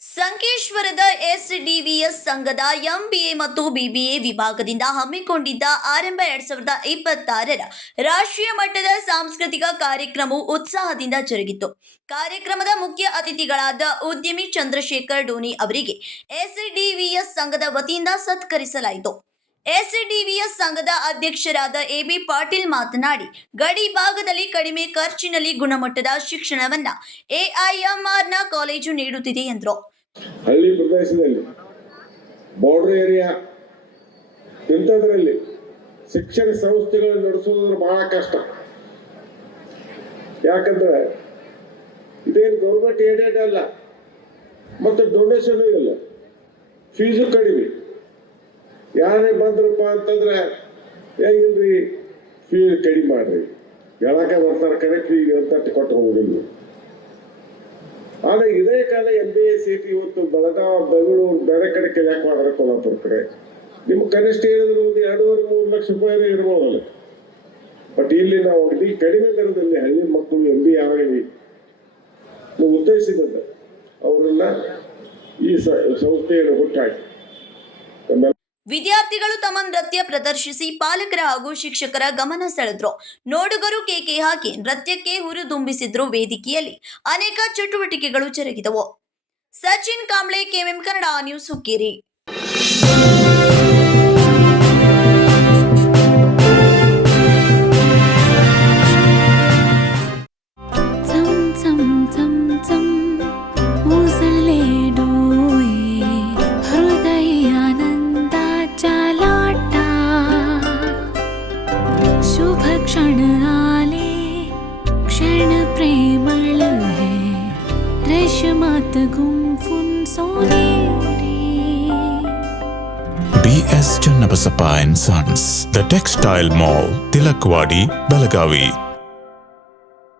ಸಂಕೇಶ್ವರದ ಎಸ್ಡಿವಿಎಸ್ ಸಂಘದ ಎಂಬಿಎ ಮತ್ತು ಬಿಬಿಎ ವಿಭಾಗದಿಂದ ಹಮ್ಮಿಕೊಂಡಿದ್ದ ಆರಂಭ 2026ರ ರಾಷ್ಟ್ರೀಯ ಮಟ್ಟದ ಸಾಂಸ್ಕೃತಿಕ ಕಾರ್ಯಕ್ರಮವು ಉತ್ಸಾಹದಿಂದ ಜರುಗಿತು. ಕಾರ್ಯಕ್ರಮದ ಮುಖ್ಯ ಅತಿಥಿಗಳಾದ ಉದ್ಯಮಿ ಚಂದ್ರಶೇಖರ್ ಡೋನಿ ಅವರಿಗೆ ಎಸ್ಡಿವಿಎಸ್ ಸಂಘದ ವತಿಯಿಂದ ಸತ್ಕರಿಸಲಾಯಿತು. ಎಸ್ಡಿವಿಎಸ್ ಸಂಘದ ಅಧ್ಯಕ್ಷರಾದ ಎಬಿ ಪಾಟೀಲ್ ಮಾತನಾಡಿ, ಗಡಿ ಭಾಗದಲ್ಲಿ ಕಡಿಮೆ ಖರ್ಚಿನಲ್ಲಿ ಗುಣಮಟ್ಟದ ಶಿಕ್ಷಣವನ್ನ ಎಐಎಂಆರ್ನ ಕಾಲೇಜು ನೀಡುತ್ತಿದೆ ಎಂದರು. ಹಳ್ಳಿ ಪ್ರದೇಶದಲ್ಲಿ ಬಾರ್ಡರ್ ಏರಿಯಾ ಇಂಥದ್ರಲ್ಲಿ ಶಿಕ್ಷಣ ಸಂಸ್ಥೆಗಳನ್ನು ನಡೆಸೋದ್ರ ಬಹಳ ಕಷ್ಟ. ಯಾಕಂದ್ರೆ ಇದೇನು ಗೌರ್ಮೆಂಟ್ ಏಡೆಡ್ ಅಲ್ಲ, ಮತ್ತು ಡೊನೇಷನ್ ಇಲ್ಲ, ಫೀಸು ಕಡಿಮೆ. ಯಾರೇ ಬಂದ್ರಪ್ಪ ಅಂತಂದ್ರೆ ಇಲ್ರಿ ಫೀಸ್ ಕಡಿಮೆ ಮಾಡ್ರಿ ಹೇಳಕ್ಕೆ ಬರ್ತಾರೆ, ಕರೆಕ್ಟ್ ಫೀ ಅಂತ ಕೊಟ್ಟು ಹೋಗೋದಿಲ್ಲ. ಆದರೆ ಇದೇ ಕಾಲ MBA ಸೀಟ್ ಇವತ್ತು ಬೆಳಗಾವಿ, ಬೆಂಗಳೂರು, ಬೇರೆ ಕಡೆ ಯಾಕೆ ಮಾಡಿದ್ರೆ ಕೊಲ್ಲಾಪುರ ಕಡೆ ನಿಮ್ಗೆ ಕನಿಷ್ಠ ಏನಿದ್ರು ಒಂದು 2.5-3 ಲಕ್ಷ ರೂಪಾಯಿ ಇರ್ಬೋದಲ್ಲ. ಬಟ್ ಇಲ್ಲಿ ನಾವು ಅಗದಿ ಕಡಿಮೆ ದರದಲ್ಲಿ ಹಳ್ಳಿ ಮಕ್ಕಳು MBA ಆಗಲಿ ನಾವು ಉದ್ದೇಶಿಸಿದಂತೆ ಅವರೆಲ್ಲ ಈ ಸಂಸ್ಥೆಯನ್ನು ಹುಟ್ಟಾಕಿ ವಿದ್ಯಾರ್ಥಿಗಳು ತಮ್ಮ ನೃತ್ಯ ಪ್ರದರ್ಶಿಸಿ ಪಾಲಕರ ಹಾಗೂ ಶಿಕ್ಷಕರ ಗಮನ ಸೆಳೆದ್ರು. ನೋಡುಗರು ಕೇಕೆ ಹಾಕಿ ನೃತ್ಯಕ್ಕೆ ಹುರಿದುಂಬಿಸಿದ್ರು. ವೇದಿಕೆಯಲ್ಲಿ ಅನೇಕ ಚಟುವಟಿಕೆಗಳು ಜರುಗಿದವು. Sachin Kamble, KMM Kannada news, Hukkeri. क्षण आले क्षण प्रेमळ है रेशमात गुंफून सोनेरी. BS Channabasappa and Sons, The Textile Mall, Tilakwadi, Belagavi.